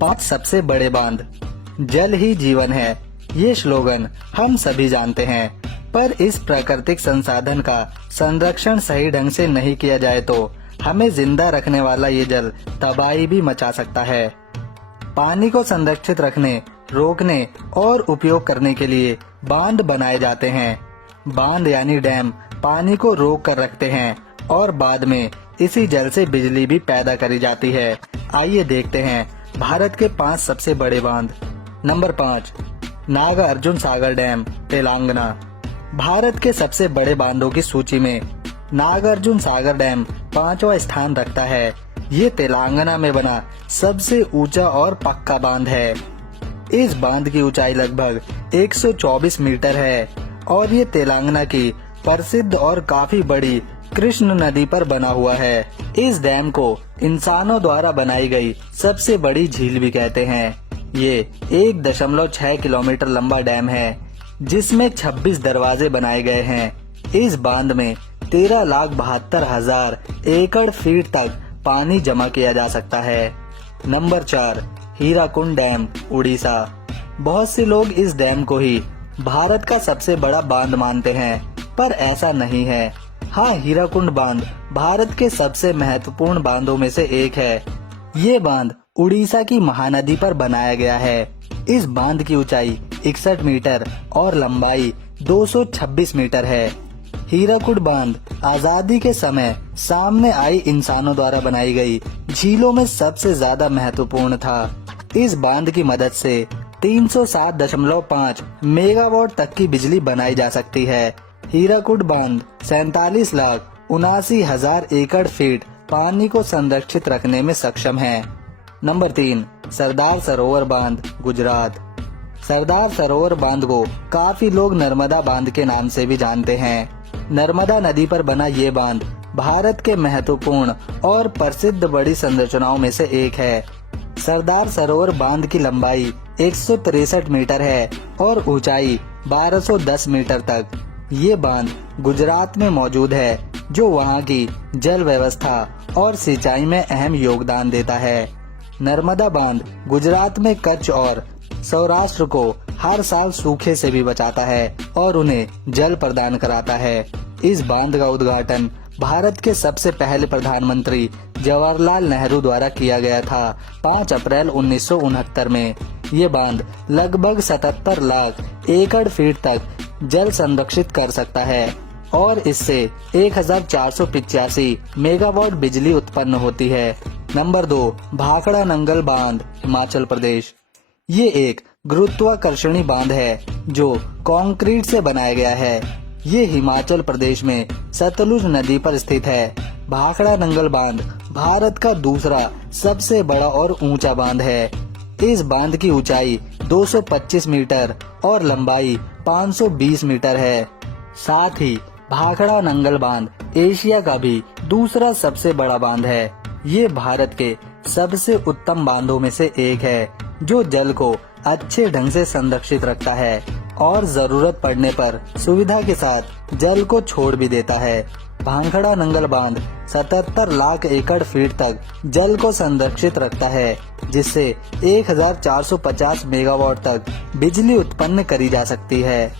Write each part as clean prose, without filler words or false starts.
5 सबसे बड़े बांध। जल ही जीवन है, ये स्लोगन हम सभी जानते हैं, पर इस प्राकृतिक संसाधन का संरक्षण सही ढंग से नहीं किया जाए तो हमें जिंदा रखने वाला ये जल तबाही भी मचा सकता है। पानी को संरक्षित रखने, रोकने और उपयोग करने के लिए बांध बनाए जाते हैं। बांध यानी डैम पानी को रोक कर रखते हैं और बाद में इसी जल से बिजली भी पैदा करी जाती है। आइए देखते हैं भारत के 5 सबसे बड़े बांध। Number 5, Nagarjuna Sagar dam, Telangana. भारत के सबसे बड़े बांधों की सूची में नागार्जुन सागर डैम 5वां स्थान रखता है। ये तेलंगाना में बना सबसे ऊंचा और पक्का बांध है। इस बांध की ऊंचाई लगभग 124 मीटर है और ये तेलंगाना की प्रसिद्ध और काफी बड़ी कृष्ण नदी पर बना हुआ है। इस डैम को इंसानों द्वारा बनाई गई सबसे बड़ी झील भी कहते हैं। ये 1.6 किलोमीटर लंबा डैम है जिसमें 26 दरवाजे बनाए गए हैं। इस बांध में 13,72,000 एकड़ फीट तक पानी जमा किया जा सकता है। Number 4, Hirakud dam, Orissa. बहुत से लोग इस डैम को ही भारत का सबसे बड़ा बांध मानते हैं, पर ऐसा नहीं है। हाँ, हीराकुंड बांध भारत के सबसे महत्वपूर्ण बांधों में से एक है। ये बांध उड़ीसा की महानदी पर बनाया गया है। इस बांध की ऊंचाई 61 मीटर और लंबाई 226 मीटर है। हीराकुंड बांध आजादी के समय सामने आई इंसानों द्वारा बनाई गई झीलों में सबसे ज्यादा महत्वपूर्ण था। इस बांध की मदद से 307.5 मेगावाट तक की बिजली बनाई जा सकती है। हीराकुंड बांध 47,79,000 एकड़ फीट पानी को संरक्षित रखने में सक्षम है। नंबर 3, सरदार सरोवर बांध, गुजरात। सरदार सरोवर बांध को काफी लोग नर्मदा बांध के नाम से भी जानते हैं। नर्मदा नदी पर बना ये बांध भारत के महत्वपूर्ण और प्रसिद्ध बड़ी संरचनाओं में से एक है। सरदार सरोवर बांध की लंबाई 163 मीटर है और ऊंचाई 1210 मीटर तक। ये बांध गुजरात में मौजूद है, जो वहां की जल व्यवस्था और सिंचाई में अहम योगदान देता है। नर्मदा बांध गुजरात में कच्छ और सौराष्ट्र को हर साल सूखे से भी बचाता है और उन्हें जल प्रदान कराता है। इस बांध का उद्घाटन भारत के सबसे पहले प्रधानमंत्री जवाहरलाल नेहरू द्वारा किया गया था 5 अप्रैल 1969 में। ये बांध लगभग 77 लाख एकड़ फीट तक जल संरक्षित कर सकता है और इससे 1485 मेगावाट बिजली उत्पन्न होती है। नंबर 2, भाखड़ा नंगल बांध, हिमाचल प्रदेश। ये एक गुरुत्वाकर्षणी बांध है जो कंक्रीट से बनाया गया है। ये हिमाचल प्रदेश में सतलुज नदी पर स्थित है। भाखड़ा नंगल बांध भारत का दूसरा सबसे बड़ा और ऊंचा बांध है। इस बांध की ऊंचाई 225 मीटर और लंबाई 520 मीटर है। साथ ही भाखड़ा नंगल बांध एशिया का भी दूसरा सबसे बड़ा बांध है। ये भारत के सबसे उत्तम बांधों में से एक है जो जल को अच्छे ढंग से संरक्षित रखता है और जरूरत पड़ने पर सुविधा के साथ जल को छोड़ भी देता है। भाखड़ा नंगल बांध 77 लाख एकड़ फीट तक जल को संरक्षित रखता है, जिससे 1450 मेगावाट तक बिजली उत्पन्न करी जा सकती है।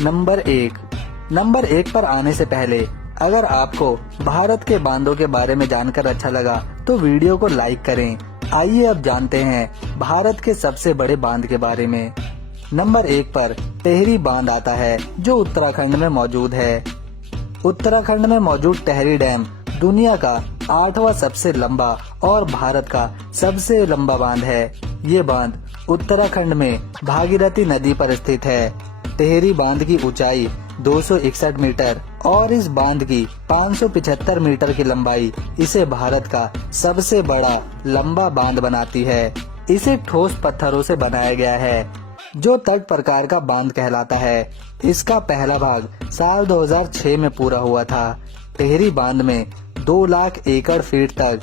नंबर 1 पर आने से पहले अगर आपको भारत के बांधों के बारे में जानकर अच्छा लगा तो वीडियो को लाइक करें। आइए अब जानते हैं भारत के सबसे बड़े बांध के बारे में। नंबर 1 पर टेहरी बांध आता है जो उत्तराखंड में मौजूद है। उत्तराखंड में मौजूद टेहरी डैम दुनिया का 8वां सबसे लंबा और भारत का सबसे लंबा बांध है। ये बांध उत्तराखंड में भागीरथी नदी पर स्थित है। टेहरी बांध की ऊंचाई 261 मीटर और इस बांध की 575 मीटर की लंबाई इसे भारत का सबसे बड़ा लंबा बांध बनाती है। इसे ठोस पत्थरों से बनाया गया है जो तट प्रकार का बांध कहलाता है। इसका पहला भाग साल 2006 में पूरा हुआ था। टेहरी बांध में 2 लाख एकड़ फीट तक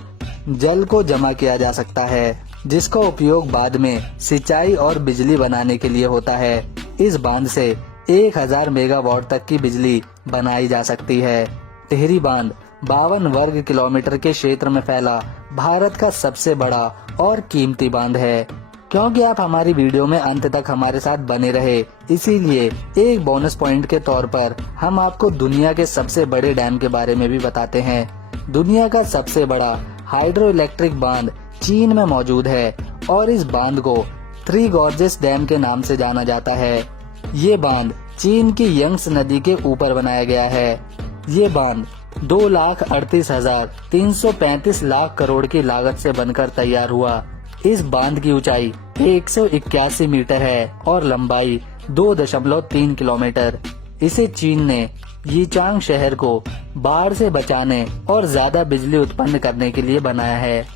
जल को जमा किया जा सकता है, जिसका उपयोग बाद में सिंचाई और बिजली बनाने के लिए होता है। इस बांध से 1000 मेगावाट तक की बिजली बनाई जा सकती है। टेहरी बांध 52 वर्ग किलोमीटर के क्षेत्र में फैला भारत का सबसे बड़ा और कीमती बांध है। क्योंकि आप हमारी वीडियो में अंत तक हमारे साथ बने रहे, इसीलिए एक बोनस पॉइंट के तौर पर हम आपको दुनिया के सबसे बड़े डैम के बारे में भी बताते हैं। दुनिया का सबसे बड़ा हाइड्रो इलेक्ट्रिक बांध चीन में मौजूद है और इस बांध को थ्री गॉर्जेस डैम के नाम से जाना जाता है। ये बांध चीन की यंग्स नदी के ऊपर बनाया गया है। ये बांध 2,38,335 लाख करोड़ की लागत से बनकर तैयार हुआ। इस बांध की ऊंचाई 181 मीटर है और लंबाई 2.3 किलोमीटर। इसे चीन ने यीचांग शहर को बाढ़ से बचाने और ज्यादा बिजली उत्पन्न करने के लिए बनाया है।